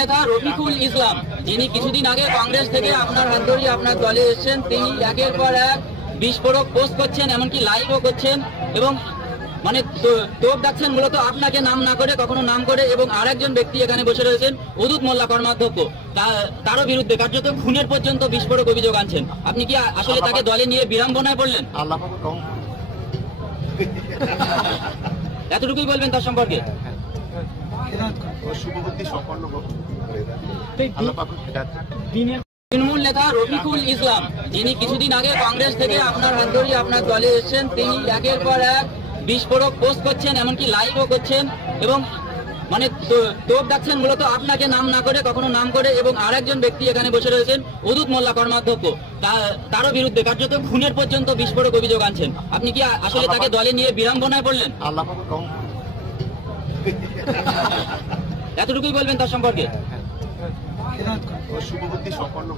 নেতা রফিকুল ইসলাম, যিনি কিছুদিন আগে কংগ্রেস থেকে আপনার হাত ধরিয়ে আপনার দলে এসেছেন, তিনি একের পর এক বিস্ফোরক পোস্ট করছেন, এমনকি লাইভও করছেন এবং মানে তোপ ডাকছেন মূলত আপনাকে নাম না করে, কখনো নাম করে। এবং আরেকজন ব্যক্তি এখানে বসে রয়েছেন উদুত মোল্লা কর্মাধ্যক্ষ, তারও বিরুদ্ধে কার্যত খুনের পর্যন্ত বিস্ফোরক অভিযোগ আনছেন। আপনি কি আসলে তাকে দলে নিয়ে বিড়ম্বনায় পড়লেন? এতটুকুই বলবেন তার সম্পর্কে? তৃণমূল নেতা রফিকুল ইসলাম, যিনি কিছুদিন আগে কংগ্রেস থেকে আপনার হাত ধরিয়ে আপনার দলে এসেছেন, তিনি একের পর এক বিস্ফোরক পোস্ট করছেন, এমনকি লাইভও করছেন এবং মানে তোপ ডাকছেন মূলত আপনাকে নাম না করে, কখনো নাম করে। এবং আরেকজন ব্যক্তি এখানে বসে রয়েছেন উদুত মোল্লা কর্মাধ্যক্ষ, তারও বিরুদ্ধে কার্যত খুনের পর্যন্ত বিস্ফোরক অভিযোগ আনছেন। আপনি কি আসলে তাকে দলে নিয়ে বিড়ম্বনায় পড়লেন? এতটুকুই বলবেন তার সম্পর্কে? শুভবুদ্ধি সম্পন্ন